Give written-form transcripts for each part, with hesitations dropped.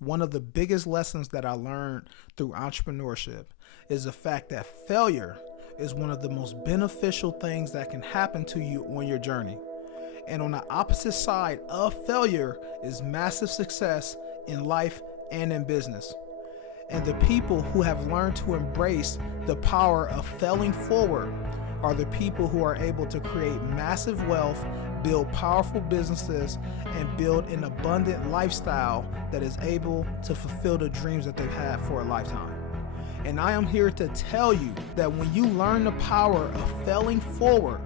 one of the biggest lessons that I learned through entrepreneurship is the fact that failure is one of the most beneficial things that can happen to you on your journey. And on the opposite side of failure is massive success in life and in business. And the people who have learned to embrace the power of failing forward are the people who are able to create massive wealth, build powerful businesses, and build an abundant lifestyle that is able to fulfill the dreams that they've had for a lifetime. And I am here to tell you that when you learn the power of failing forward,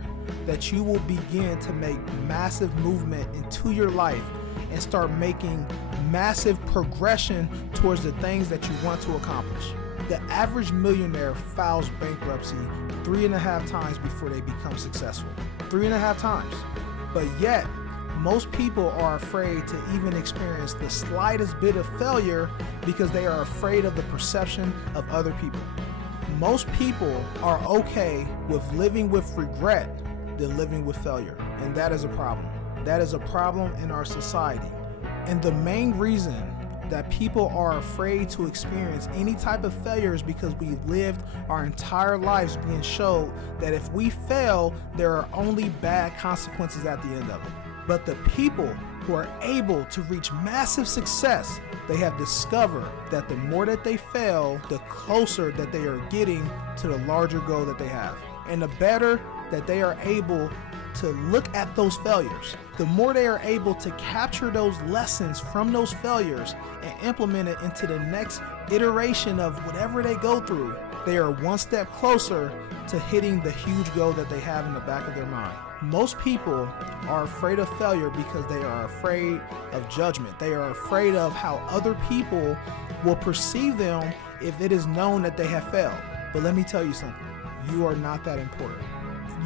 that you will begin to make massive movement into your life and start making massive progression towards the things that you want to accomplish. The average millionaire files bankruptcy 3.5 times before they become successful. 3.5 times. But yet, most people are afraid to even experience the slightest bit of failure because they are afraid of the perception of other people. Most people are okay with living with regret than living with failure, and that is a problem. That is a problem in our society. And the main reason that people are afraid to experience any type of failure is because we've lived our entire lives being showed that if we fail, there are only bad consequences at the end of it. But the people who are able to reach massive success, they have discovered that the more that they fail, the closer that they are getting to the larger goal that they have. And the better that they are able to look at those failures, the more they are able to capture those lessons from those failures and implement it into the next iteration of whatever they go through, they are one step closer to hitting the huge goal that they have in the back of their mind. Most people are afraid of failure because they are afraid of judgment. They are afraid of how other people will perceive them if it is known that they have failed. But let me tell you something. You are not that important.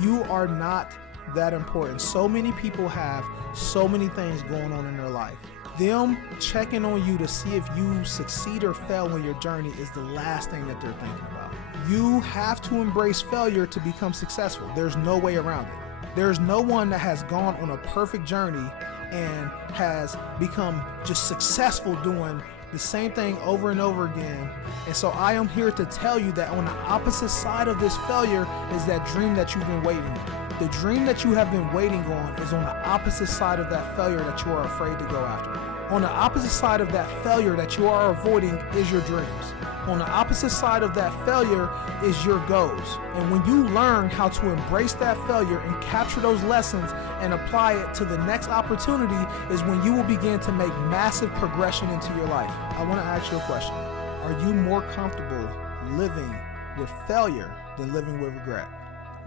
You are not that important. So many people have so many things going on in their life. Them checking on you to see if you succeed or fail on your journey is the last thing that they're thinking about. You have to embrace failure to become successful. There's no way around it. There's no one that has gone on a perfect journey and has become just successful doing the same thing over and over again. And so I am here to tell you that on the opposite side of this failure is that dream that you've been waiting on. The dream that you have been waiting on is on the opposite side of that failure that you are afraid to go after. On the opposite side of that failure that you are avoiding is your dreams. On the opposite side of that failure is your goals. And when you learn how to embrace that failure and capture those lessons and apply it to the next opportunity is when you will begin to make massive progression into your life. I want to ask you a question. Are you more comfortable living with failure than living with regret?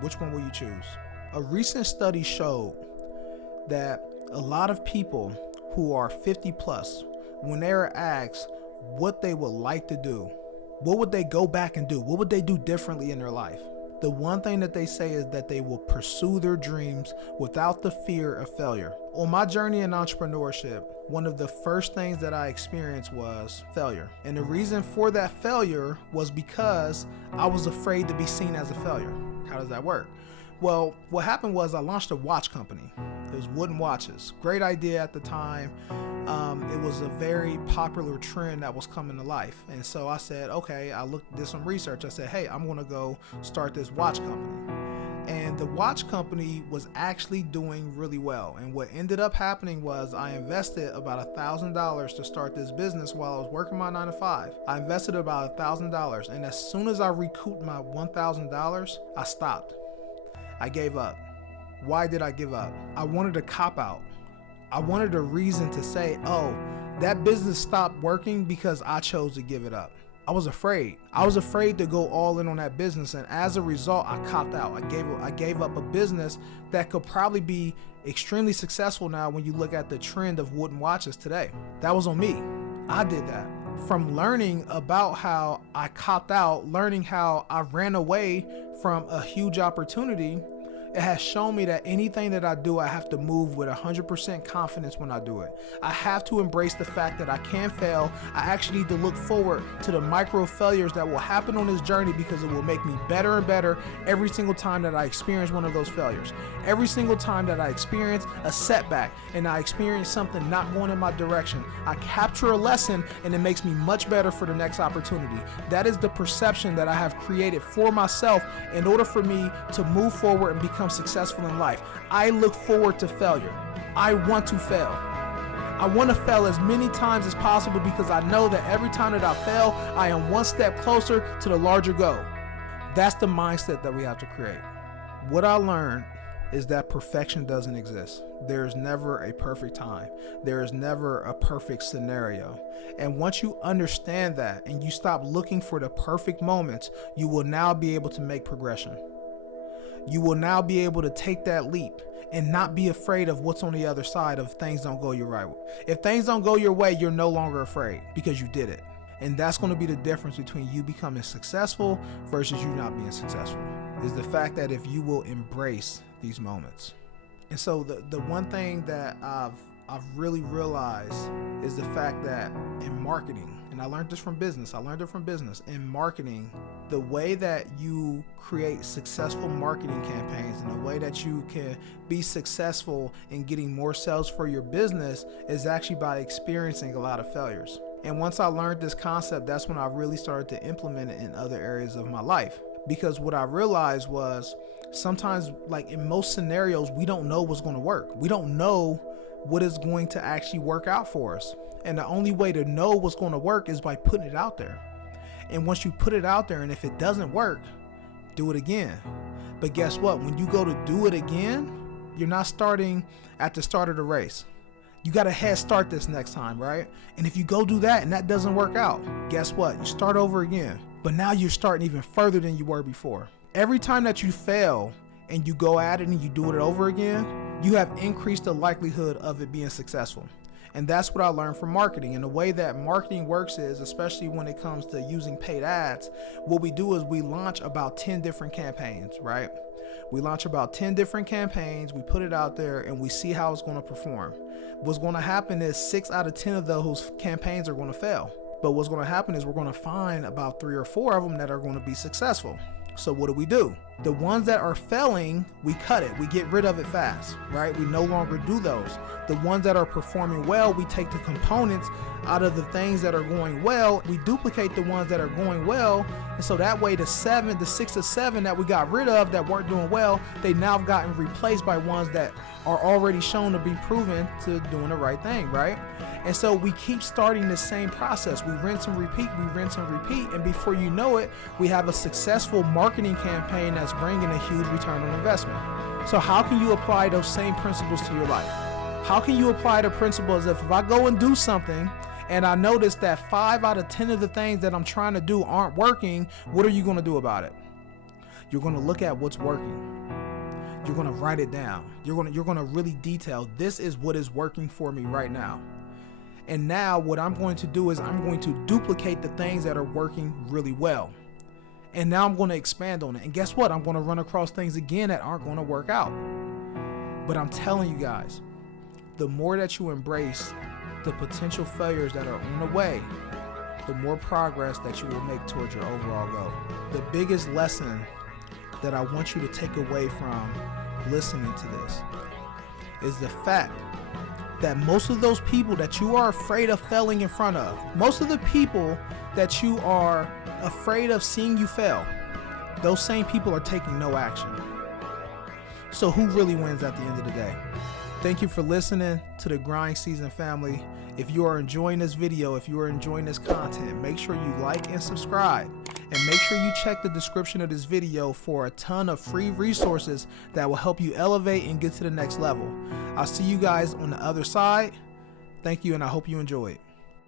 Which one will you choose? A recent study showed that a lot of people who are 50 plus, when they are asked what they would like to do, what would they go back and do? What would they do differently in their life? The one thing that they say is that they will pursue their dreams without the fear of failure. On my journey in entrepreneurship, one of the first things that I experienced was failure. And the reason for that failure was because I was afraid to be seen as a failure. How does that work? Well, what happened was I launched a watch company. It was wooden watches. Great idea at the time. It was a very popular trend that was coming to life. And so I said, okay, did some research. I said, hey, I'm going to go start this watch company. And the watch company was actually doing really well. And what ended up happening was I invested about $1,000 to start this business while I was working my 9 to 5. I invested about $1,000. And as soon as I recouped my $1,000, I stopped. I gave up. Why did I give up? I wanted a cop-out. I wanted a reason to say, oh, that business stopped working because I chose to give it up. I was afraid. I was afraid to go all in on that business, and as a result, I copped out. I gave up a business that could probably be extremely successful now when you look at the trend of wooden watches today. That was on me. I did that. From learning about how I copped out, learning how I ran away from a huge opportunity, It has shown me that anything that I do, I have to move with 100% confidence when I do it. I have to embrace the fact that I can fail. I actually need to look forward to the micro failures that will happen on this journey, because it will make me better and better every single time that I experience one of those failures. Every single time that I experience a setback and I experience something not going in my direction, I capture a lesson and it makes me much better for the next opportunity. That is the perception that I have created for myself in order for me to move forward and become successful in life. I look forward to failure. I want to fail. I want to fail as many times as possible, because I know that every time that I fail, I am one step closer to the larger goal. That's the mindset that we have to create. What I learned is that perfection doesn't exist. There is never a perfect time. There is never a perfect scenario. And once you understand that and you stop looking for the perfect moments, you will now be able to make progression. You will now be able to take that leap and not be afraid of what's on the other side if things don't go your right way. If things don't go your way, you're no longer afraid because you did it. And that's going to be the difference between you becoming successful versus you not being successful, is the fact that if you will embrace these moments. And so the one thing that I've really realized is the fact that in marketing, and I learned this from business, in marketing, the way that you create successful marketing campaigns and the way that you can be successful in getting more sales for your business is actually by experiencing a lot of failures. And once I learned this concept, that's when I really started to implement it in other areas of my life. Because what I realized was sometimes, like in most scenarios, we don't know what's going to work. We don't know what is going to actually work out for us. And the only way to know what's going to work is by putting it out there. And once you put it out there, and if it doesn't work, do it again. But guess what? When you go to do it again, you're not starting at the start of the race. You got to head start this next time, right? And if you go do that and that doesn't work out, guess what? You start over again. But now you're starting even further than you were before. Every time that you fail and you go at it and you do it over again, you have increased the likelihood of it being successful. And that's what I learned from marketing. And the way that marketing works is, especially when it comes to using paid ads, what we do is we launch about 10 different campaigns, right? We launch about 10 different campaigns, we put it out there, and we see how it's going to perform. What's going to happen is 6 out of 10 of those campaigns are going to fail. But what's going to happen is we're going to find about 3 or 4 of them that are going to be successful. So what do? The ones that are failing, we cut it. We get rid of it fast, right? We no longer do those. The ones that are performing well, we take the components out of the things that are going well. We duplicate the ones that are going well. And so that way the 6 or 7 that we got rid of that weren't doing well, they now have gotten replaced by ones that are already shown to be proven to doing the right thing, right? And so we keep starting the same process. We rinse and repeat, and before you know it, we have a successful marketing campaign that's bringing a huge return on investment. So how can you apply those same principles to your life? How can you apply the principles if I go and do something and I notice that 5 out of 10 of the things that I'm trying to do aren't working, what are you going to do about it? You're going to look at what's working. You're going to write it down. You're going to really detail, this is what is working for me right now. And now what I'm going to do is I'm going to duplicate the things that are working really well. And now I'm going to expand on it. And guess what? I'm going to run across things again that aren't going to work out. But I'm telling you guys, the more that you embrace the potential failures that are on the way, the more progress that you will make towards your overall goal. The biggest lesson that I want you to take away from listening to this is the fact that most of those people that you are afraid of failing in front of, most of the people that you are afraid of seeing you fail, those same people are taking no action. So who really wins at the end of the day? Thank you for listening to the Grind Season family. If you are enjoying this video, if you are enjoying this content, make sure you like and subscribe. And make sure you check the description of this video for a ton of free resources that will help you elevate and get to the next level. I'll see you guys on the other side. Thank you, and I hope you enjoy it.